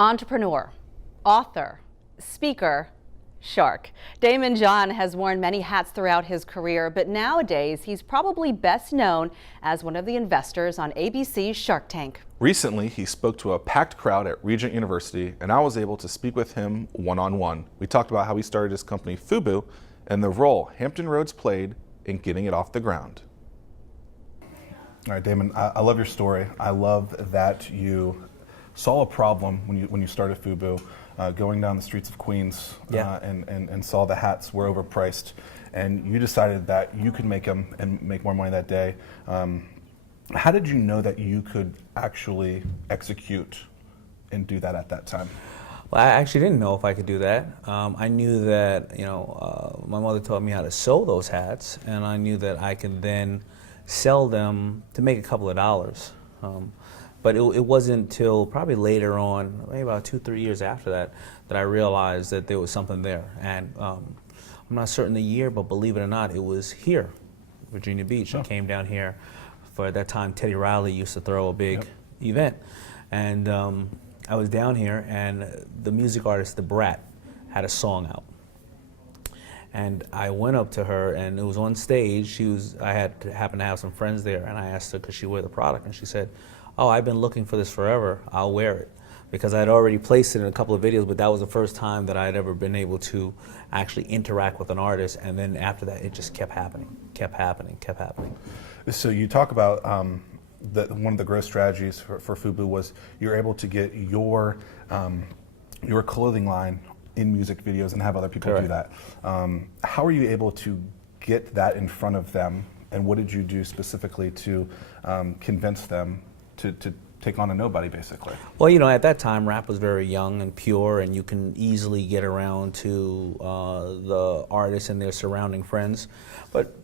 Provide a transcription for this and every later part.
Entrepreneur, author, speaker, shark. Daymond John has worn many hats throughout his career, but nowadays he's probably best known as one of the investors on ABC's Shark Tank. Recently, he spoke to a packed crowd at Regent University, and I was able to speak with him one-on-one. We talked about how he started his company FUBU and the role Hampton Roads played in getting it off the ground. All right, Daymond, I love your story. I love that you saw a problem when you started FUBU, going down the streets of Queens, and saw the hats were overpriced, and you decided that you could make them and make more money that day. How did you know that you could actually execute and do that at that time? Well, I actually didn't know if I could do that. I knew that, my mother taught me how to sew those hats, and I knew that I could then sell them to make a couple of dollars. But it wasn't until probably later on, maybe about 2-3 years after that, that I realized that there was something there. And I'm not certain the year, but believe it or not, it was here, Virginia Beach. I came down here for, at that time, Teddy Riley used to throw a big event. And I was down here, and the music artist, The Brat, had a song out. And I went up to her, and it was on stage. I happened to have some friends there, and I asked her, could she wear the product? And she said, oh, I've been looking for this forever, I'll wear it. Because I'd already placed it in a couple of videos, but that was the first time that I'd ever been able to actually interact with an artist, and then after that, it just kept happening, kept happening, kept happening. So you talk about one of the growth strategies for FUBU was you're able to get your clothing line in music videos and have other people do that. How are you able to get that in front of them, and what did you do specifically to convince them to take on a nobody, basically? Well, at that time, rap was very young and pure, and you can easily get around to the artists and their surrounding friends. But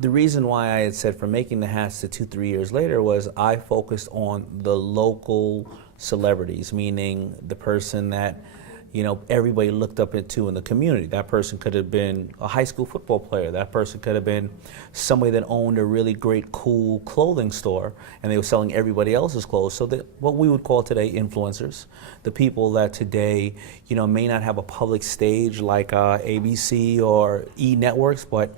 the reason why I had said from making the hats to 2-3 years later was I focused on the local celebrities, meaning the person that everybody looked up into in the community. That person could have been a high school football player. That person could have been somebody that owned a really great, cool clothing store, and they were selling everybody else's clothes. So that what we would call today influencers, the people that today, may not have a public stage like ABC or E networks, but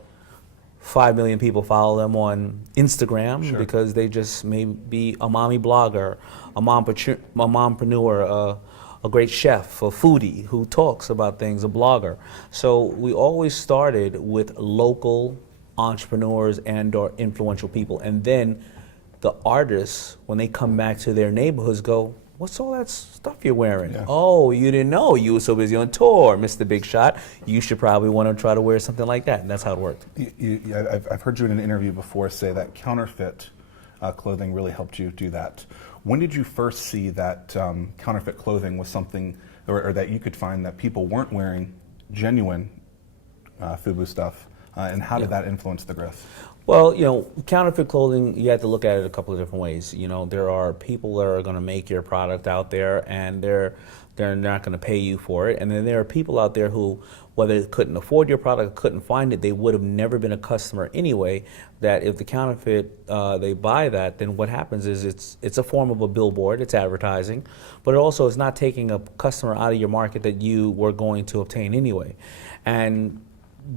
5 million people follow them on Instagram because they just may be a mommy blogger, a mompreneur, a great chef, a foodie who talks about things, a blogger. So we always started with local entrepreneurs and or influential people. And then the artists, when they come back to their neighborhoods, go, what's all that stuff you're wearing? Yeah. Oh, you didn't know, you were so busy on tour, Mr. Big Shot. You should probably want to try to wear something like that. And that's how it worked. I've heard you in an interview before say that counterfeit clothing really helped you do that. When did you first see that counterfeit clothing was something, or that you could find that people weren't wearing genuine FUBU stuff, and how did that influence the growth? Well, counterfeit clothing, you have to look at it a couple of different ways. There are people that are going to make your product out there, and they're not going to pay you for it. And then there are people out there who, whether they couldn't afford your product, couldn't find it, they would have never been a customer anyway, that if the counterfeit, they buy that, then what happens is it's a form of a billboard, it's advertising, but it also is not taking a customer out of your market that you were going to obtain anyway. And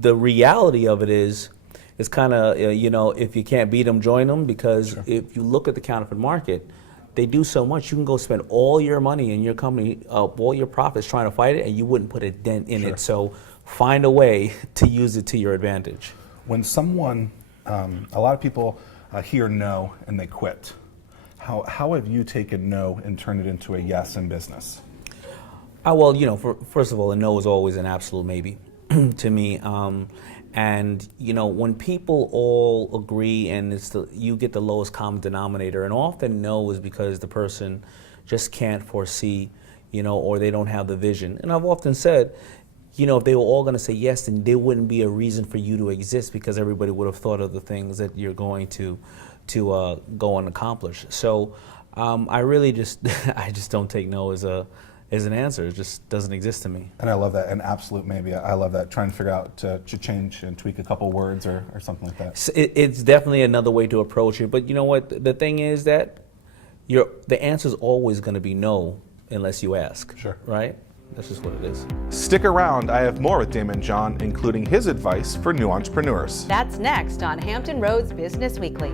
the reality of it is, it's kind of, if you can't beat them, join them, because if you look at the counterfeit market, they do so much. You can go spend all your money in your company, all your profits trying to fight it, and you wouldn't put a dent in it. So find a way to use it to your advantage. When someone, a lot of people hear no and they quit. How have you taken no and turned it into a yes in business? Well, first of all, a no is always an absolute maybe to me. And when people all agree and you get the lowest common denominator, and often no is because the person just can't foresee, or they don't have the vision. And I've often said, if they were all going to say yes, then there wouldn't be a reason for you to exist, because everybody would have thought of the things that you're going to go and accomplish. So I really I just don't take no as an answer. It just doesn't exist to me. And I love that, an absolute maybe. I love that, trying to figure out to change and tweak a couple words or something like that. It's definitely another way to approach it, but you know what, the thing is that the answer is always going to be no, unless you ask. Sure. Right? That's just what it is. Stick around. I have more with Daymond John, including his advice for new entrepreneurs. That's next on Hampton Roads Business Weekly.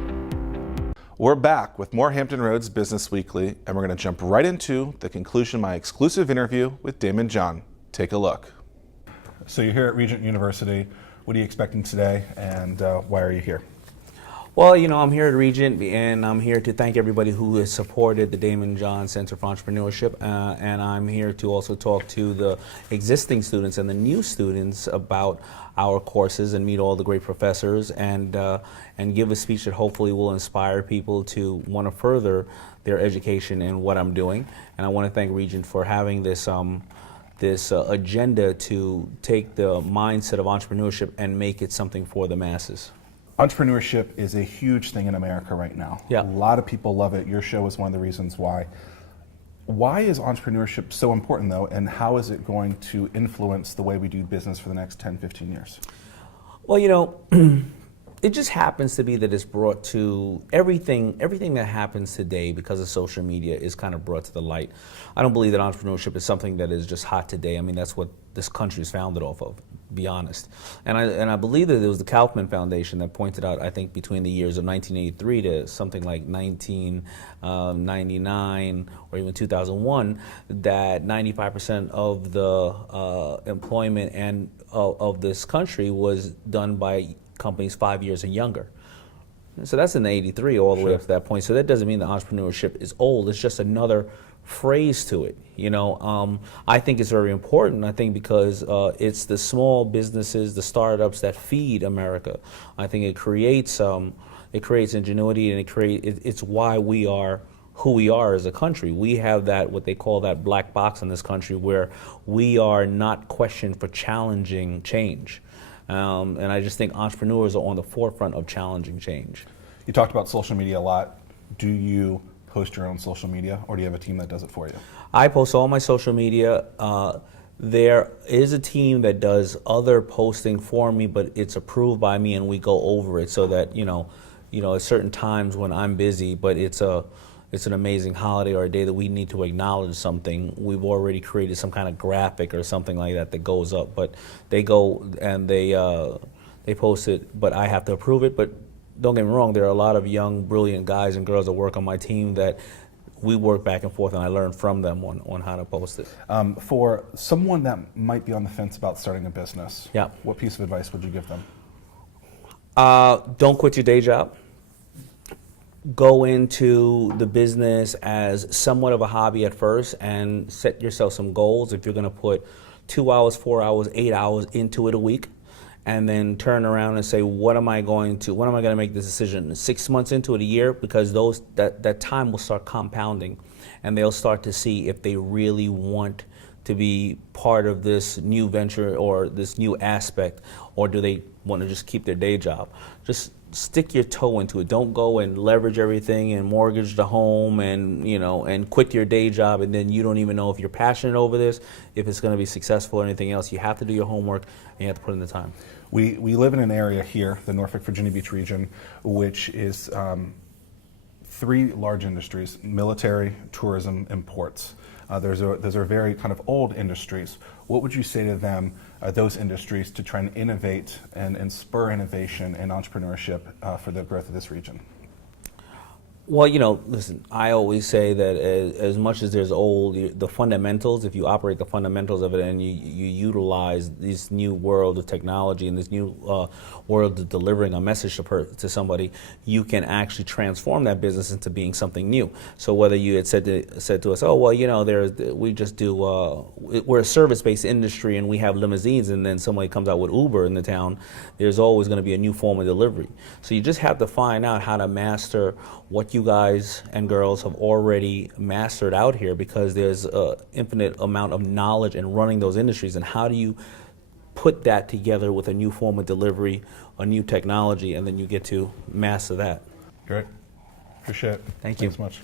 We're back with more Hampton Roads Business Weekly, and we're going to jump right into the conclusion of my exclusive interview with Daymond John. Take a look. So you're here at Regent University. What are you expecting today, and why are you here? Well, I'm here at Regent, and I'm here to thank everybody who has supported the Daymond John Center for Entrepreneurship, and I'm here to also talk to the existing students and the new students about our courses and meet all the great professors and give a speech that hopefully will inspire people to want to further their education in what I'm doing. And I want to thank Regent for having this agenda to take the mindset of entrepreneurship and make it something for the masses. Entrepreneurship is a huge thing in America right now. Yeah. A lot of people love it. Your show is one of the reasons why. Why is entrepreneurship so important, though, and how is it going to influence the way we do business for the next 10, 15 years? Well, it just happens to be that it's brought to everything that happens today because of social media is kind of brought to the light. I don't believe that entrepreneurship is something that is just hot today. I mean, that's what this country is founded off of, to be honest. And I believe that it was the Kaufman Foundation that pointed out, I think, between the years of 1983 to something like 1999 or even 2001, that 95% of the employment and of this country was done by companies 5 years and younger. So that's in the 83 all the way up to that point. So that doesn't mean that entrepreneurship is old. It's just another phrase to it. I think it's very important. I think because it's the small businesses, the startups that feed America. I think it creates ingenuity, and it's why we are who we are as a country. We have that, what they call that black box in this country, where we are not questioned for challenging change. And I just think entrepreneurs are on the forefront of challenging change. You talked about social media a lot. Do you post your own social media, or do you have a team that does it for you? I post all my social media. There is a team that does other posting for me, but it's approved by me, and we go over it so that at certain times when I'm busy, but it's an amazing holiday or a day that we need to acknowledge something, we've already created some kind of graphic or something like that goes up. But they go and they post it, but I have to approve it. But don't get me wrong, there are a lot of young, brilliant guys and girls that work on my team that we work back and forth, and I learn from them on how to post it. For someone that might be on the fence about starting a business, yeah, what piece of advice would you give them? Don't quit your day job. Go into the business as somewhat of a hobby at first and set yourself some goals. If you're going to put 2 hours, 4 hours, 8 hours into it a week, and then turn around and say, when am I going to make this decision? 6 months into it, a year, because that time will start compounding, and they'll start to see if they really want to be part of this new venture or this new aspect, or do they want to just keep their day job. Just stick your toe into it. Don't go and leverage everything and mortgage the home and quit your day job, and then you don't even know if you're passionate over this, if it's going to be successful or anything else. You have to do your homework, and you have to put in the time. We live in an area here, the Norfolk, Virginia Beach region, which is 3 large industries: military, tourism, and ports. Those are very kind of old industries. What would you say to them, those industries, to try and innovate and spur innovation and entrepreneurship for the growth of this region? Well, listen, I always say that as much as there's the fundamentals, if you operate the fundamentals of it and you utilize this new world of technology and this new world of delivering a message to somebody, you can actually transform that business into being something new. So whether you had said to us, oh, well, we just do, we're a service-based industry and we have limousines, and then somebody comes out with Uber in the town, there's always going to be a new form of delivery. So you just have to find out how to master what you guys and girls have already mastered out here, because there's an infinite amount of knowledge in running those industries, and how do you put that together with a new form of delivery, a new technology, and then you get to master that. Great. Appreciate it. Thank you. Thanks so much.